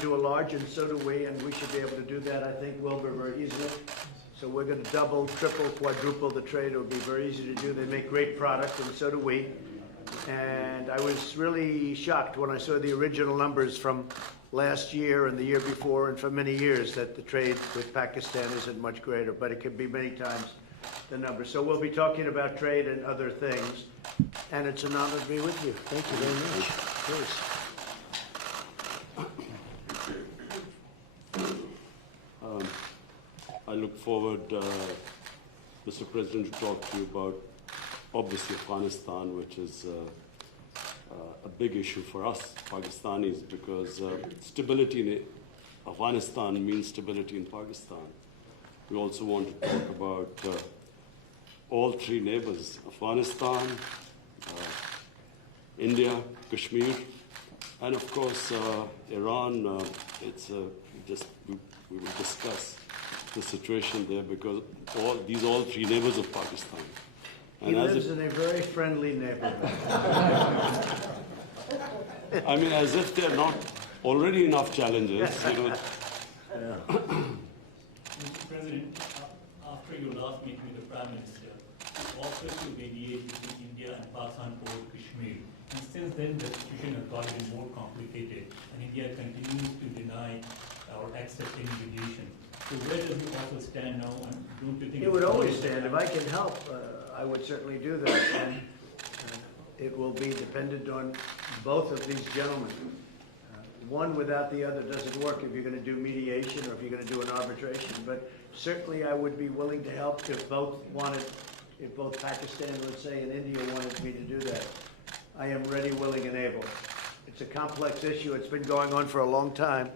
to a large, and so do we, and we should be able to do that, I think, Wilbur, very easily. So we're going to double, triple, quadruple the trade. It will be very easy to do. They make great product, and so do we. And I was really shocked when I saw the original numbers from last year and the year before and for many years that the trade with Pakistan isn't much greater, but it could be many times the number. So we'll be talking about trade and other things, and it's an honor to be with you. Thank you very much. Please. I look forward, Mr. President, to talk to you about, obviously, Afghanistan, which is a big issue for us Pakistanis, because stability in Afghanistan means stability in Pakistan. We also want to talk about all three neighbors, Afghanistan, India, Kashmir, and of course Iran. We will discuss the situation there, because all three neighbors of Pakistan. And he lives in a very friendly neighborhood. I mean, as if there are not already enough challenges. Mr. President, after your last meeting with the Prime Minister, you offered to mediate between India and Pakistan over Kashmir. And since then, the situation has gotten more complicated, and India continues to deny or accept any mediation. So where does the offer stand now, and don't you think It would always stand. If I can help, I would certainly do that. And it will be dependent on both of these gentlemen. One without the other doesn't work if you're going to do mediation or if you're going to do an arbitration. But certainly I would be willing to help if both Pakistan, let's say, and India wanted me to do that. I am ready, willing, and able. It's a complex issue. It's been going on for a long time.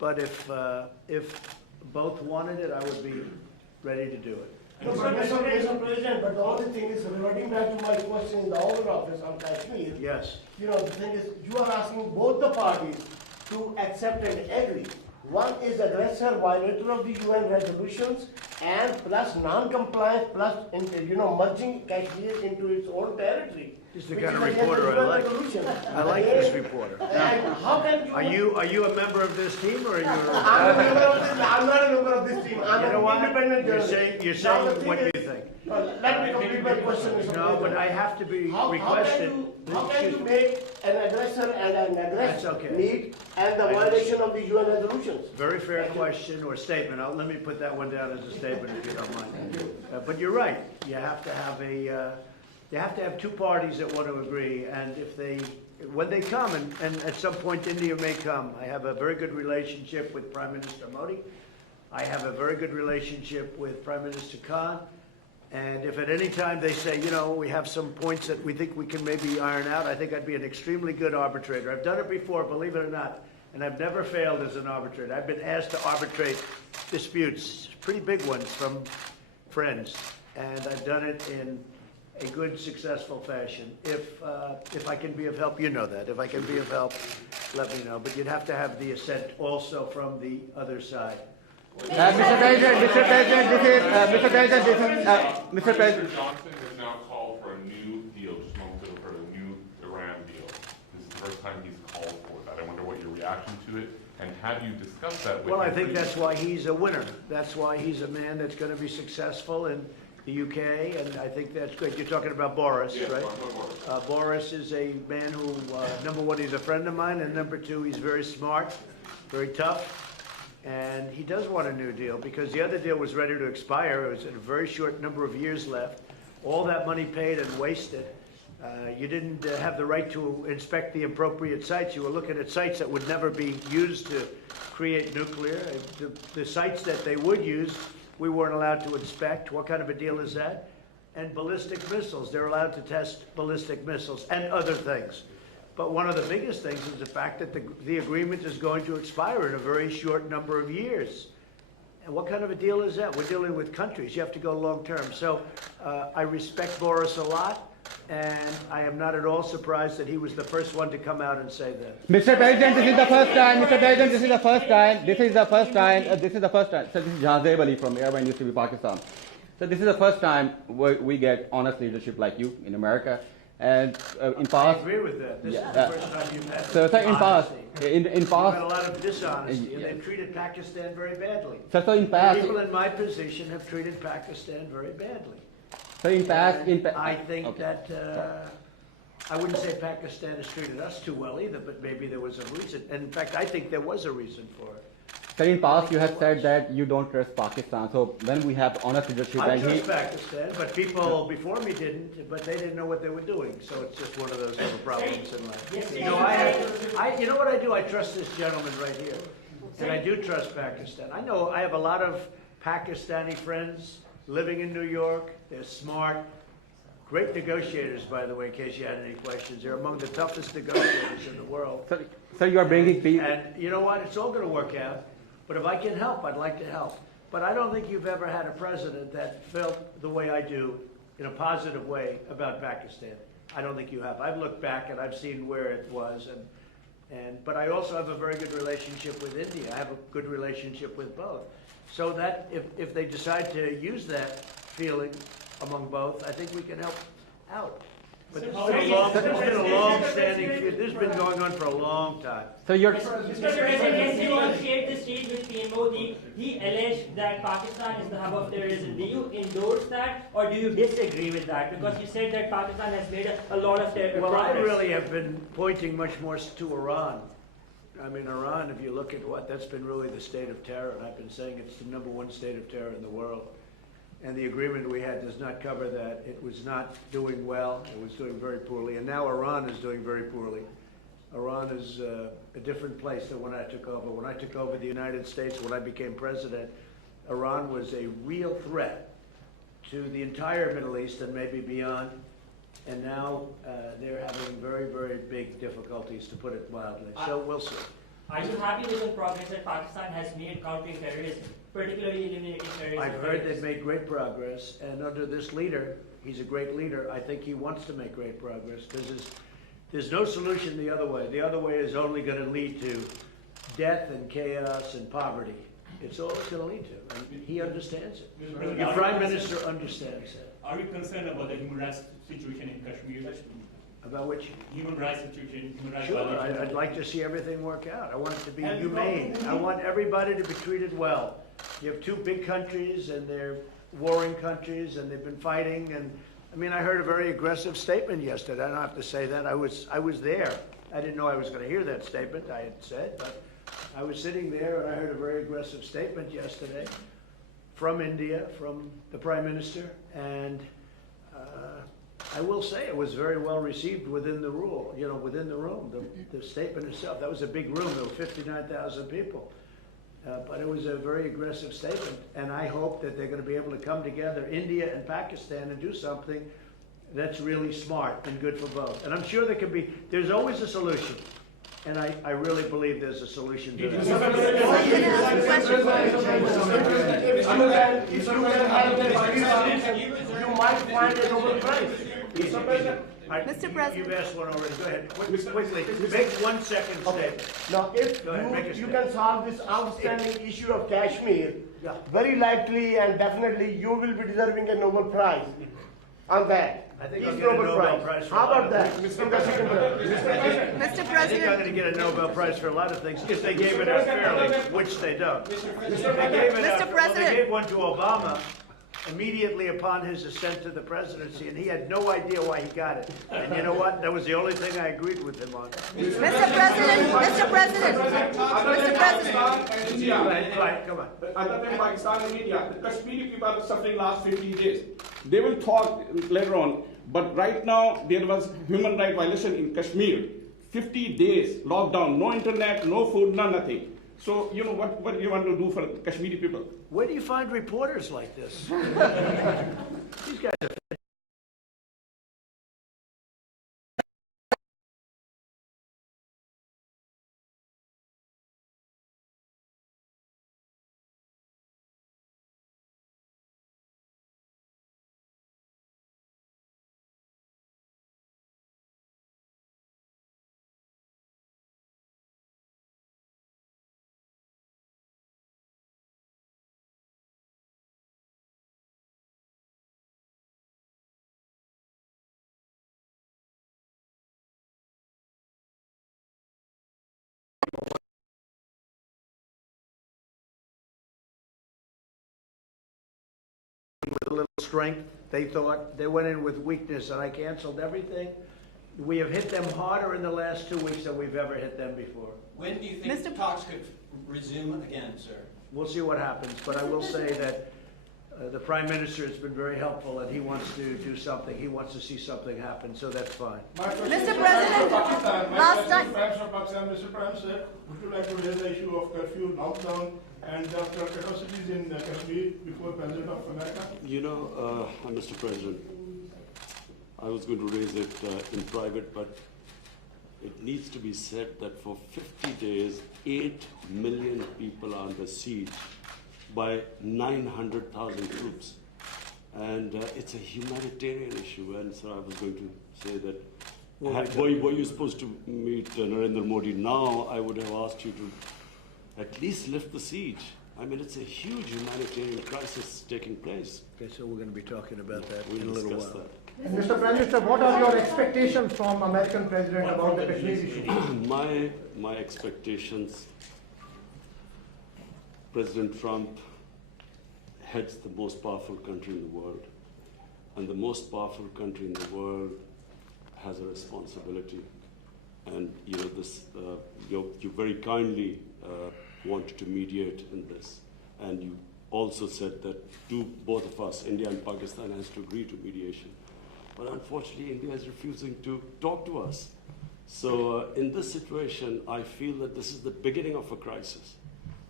But if both wanted it, I would be ready to do it. No, but Mr. President, but the only thing is, reverting back to my question in the Outer Office on Kashmir. Yes. You know, the thing is, you are asking both the parties to accept and agree. One is aggressor, violator of the UN resolutions, and plus non-compliance, plus merging Kashmir into its own territory. This is the kind of reporter I like. I like this reporter. And how can you? Are you a member of this team, or are you? I'm not a member of this team. I'm an independent journalist. You're saying what you think. Let me complete my question, Mr. President. No, but I have to be requested. How can you make an aggressor and an aggressor okay. meet and the violation of the UN resolutions? Very fair question or statement. Let me put that one down as a statement, if you don't mind. But you're right. You have to have two parties that want to agree, and when they come, and at some point India may come. I have a very good relationship with Prime Minister Modi. I have a very good relationship with Prime Minister Khan. And if at any time they say, we have some points that we think we can maybe iron out, I think I'd be an extremely good arbitrator. I've done it before, believe it or not, and I've never failed as an arbitrator. I've been asked to arbitrate disputes, pretty big ones from friends, and I've done it in a good, successful fashion. If I can be of help, you know that. If I can be of help, let me know. But you'd have to have the assent also from the other side. Mr. President, Mr. President Johnson has now called for a new deal, just moments ago, for a new Iran deal. This is the first time he's called for that. I wonder what your reaction to it, and have you discussed that with him? Well, I think that's why he's a winner. That's why he's a man that's going to be successful in the UK, and I think that's great. You're talking about Boris, yes, right? Boris is a man who, number one, he's a friend of mine, and number two, he's very smart, very tough. And he does want a new deal because the other deal was ready to expire. It was a very short number of years left. All that money paid and wasted. You didn't have the right to inspect the appropriate sites. You were looking at sites that would never be used to create nuclear. The sites that they would use, we weren't allowed to inspect. What kind of a deal is that? And ballistic missiles. They're allowed to test ballistic missiles and other things. But one of the biggest things is the fact that the agreement is going to expire in a very short number of years. And what kind of a deal is that? We're dealing with countries. You have to go long term. So I respect Boris a lot, and I am not at all surprised that he was the first one to come out and say that. Mr. President, this is the first time. Mr. President, this is the first time. This is the first time. This is the first time. So this is Jazeb Ali from Airline Industry, Pakistan. So this is the first time we get honest leadership like you in America. And in I past, agree with that. This is Yeah. the first time you've had so in past, honesty. in You've had a past, lot of dishonesty, and Yeah. they've treated Pakistan very badly. so in past, People in my position have treated Pakistan very badly. so in past, And I think that, I wouldn't say Pakistan has treated us too well either, but maybe there was a reason. And in fact, I think there was a reason for it. So in past, you have said that you don't trust Pakistan. So when we have honest leadership, I and trust Pakistan, but people before me didn't, but they didn't know what they were doing. So it's just one of those little problems in life. You know, you know what I do? I trust this gentleman right here. And I do trust Pakistan. I know I have a lot of Pakistani friends living in New York. They're smart. Great negotiators, by the way, in case you had any questions. They're among the toughest negotiators in the world. so you are bringing peace. And you know what? It's all going to work out. But if I can help, I'd like to help. But I don't think you've ever had a president that felt the way I do in a positive way about Pakistan. I don't think you have. I've looked back and I've seen where it was. But I also have a very good relationship with India. I have a good relationship with both. So that if they decide to use that feeling among both, I think we can help out. But this has been a long-standing feud. This has been going on for a long time. So you're Mr. President, yesterday you shared the stage with PMO. He alleged that Pakistan is the hub of terrorism. Do you endorse that or do you disagree with that? Because you said that Pakistan has made a lot of progress. Well, I really have been pointing much more to Iran. I mean, Iran, if you look at that's been really the state of terror. And I've been saying it's the #1 state of terror in the world. And the agreement we had does not cover that. It was not doing well. It was doing very poorly. And now Iran is doing very poorly. Iran is a different place than when I took over. When I took over the United States, when I became president, Iran was a real threat to the entire Middle East and maybe beyond. And now they're having very, very big difficulties, to put it mildly. So we'll see. Are you happy with the progress that Pakistan has made countering terrorism, particularly eliminating terrorism? I've heard they've made great progress, and under this leader, he's a great leader. I think he wants to make great progress because there's no solution the other way. The other way is only going to lead to death and chaos and poverty. It's all it's going to lead to, and he understands it. The Prime Minister understands that. Are you concerned about the human rights situation in Kashmir? About which? Human rights situation, human rights Sure, violations? I'd like to see everything work out. I want it to be humane. I want everybody to be treated well. You have two big countries, and they're warring countries, and they've been fighting. And I mean, I heard a very aggressive statement yesterday. I don't have to say that. I was there. I didn't know I was going to hear that statement. I had said, but I was sitting there, and I heard a very aggressive statement yesterday from India, from the Prime Minister, and I will say it was very well received within the within the room, the statement itself. That was a big room. There were 59,000 people. But it was a very aggressive statement, and I hope that they're going to be able to come together, India and Pakistan, and do something that's really smart and good for both. And I'm sure there's always a solution, and I really believe there's a solution to that. If you can help the Pakistan, you might find a Nobel Prize. Mr. President. You've asked one already. Go ahead. Quickly. Make 1 second statement. Now, if Go ahead, make a you statement. can solve this outstanding issue of Kashmir, very likely and definitely you will be deserving a Nobel Prize on that. I think Each I'll get a Nobel Prize for How a lot about of that? things. In the second round. Mr. I think I'm President, going to get a Nobel Prize for a lot of things if they gave it out fairly, which they don't. Mr. President. They gave one to Obama immediately upon his ascent to the presidency, and he had no idea why he got it. And you know what? That was the only thing I agreed with him on. Mr. President, Mr. President, Mr. President. Right, come on. Other than Pakistan and India, the Kashmiri people are suffering last 15 days. They will talk later on, but right now there was human rights violation in Kashmir. 50 days lockdown, no internet, no food, nothing. So, you know, what you want to do for Kashmiri people? Where do you find reporters like this? These guys are with a little strength. They thought they went in with weakness, and I canceled everything. We have hit them harder in the last 2 weeks than we've ever hit them before. When do you think Mr. talks could resume again, sir? We'll see what happens, but I will say that the Prime Minister has been very helpful, and he wants to do something. He wants to see something happen, so that's fine. Mr. President, last time. Mr. Prime Minister, would you like to raise the issue of curfew, lockdown, and the atrocities in Kashmir before President of America? You know, Mr. President, I was going to raise it in private, but it needs to be said that for 50 days, 8 million people are under siege by 900,000 troops. And it's a humanitarian issue. And so I was going to say that, were you supposed to meet Narendra Modi now, I would have asked you to at least lift the siege. I mean, it's a huge humanitarian crisis taking place. Okay, so we're going to be talking about that We'll in a little discuss while. that. And Mr. Prime Minister, what are your expectations from American President about the Kashmir issue? My expectations, President Trump heads the most powerful country in the world. And the most powerful country in the world has a responsibility. And you know this, you very kindly wanted to mediate in this. And you also said that both of us, India and Pakistan, has to agree to mediation. But unfortunately, India is refusing to talk to us. So in this situation, I feel that this is the beginning of a crisis.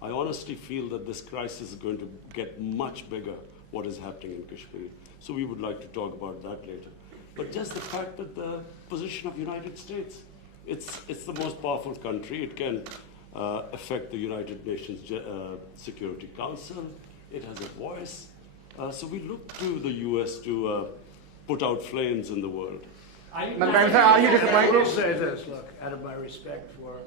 I honestly feel that this crisis is going to get much bigger, what is happening in Kashmir. So we would like to talk about that later. But just the fact that the position of United States, it's the most powerful country. It can affect the United Nations Security Council. It has a voice. So we look to the US to put out flames in the world. Are you I will say this, look, out of my respect for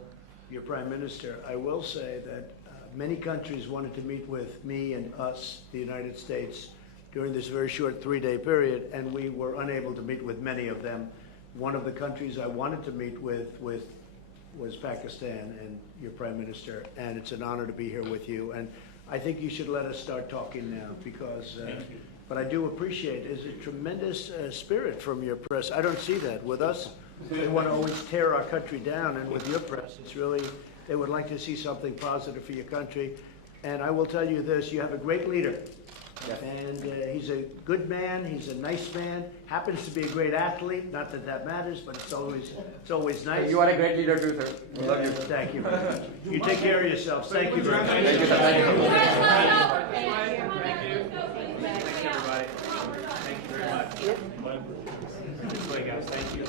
your Prime Minister, I will say that many countries wanted to meet with me and us, the United States, during this very short 3-day period, and we were unable to meet with many of them. One of the countries I wanted to meet with was Pakistan and your Prime Minister, and it's an honor to be here with you. And I think you should let us start talking now, because but I do appreciate there's a tremendous spirit from your press. I don't see that with us. They want to always tear our country down, and with your press, it's really, they would like to see something positive for your country. And I will tell you this, you have a great leader. Yes. And he's a good man, he's a nice man, happens to be a great athlete, not that that matters, but it's always nice. You are a great leader too, sir. We love you. Thank you very much. You take care of yourselves. Thank you very much. Thank you, sir. Thank you. Thank you, everybody. Thank you very much. This way, guys. Thank you.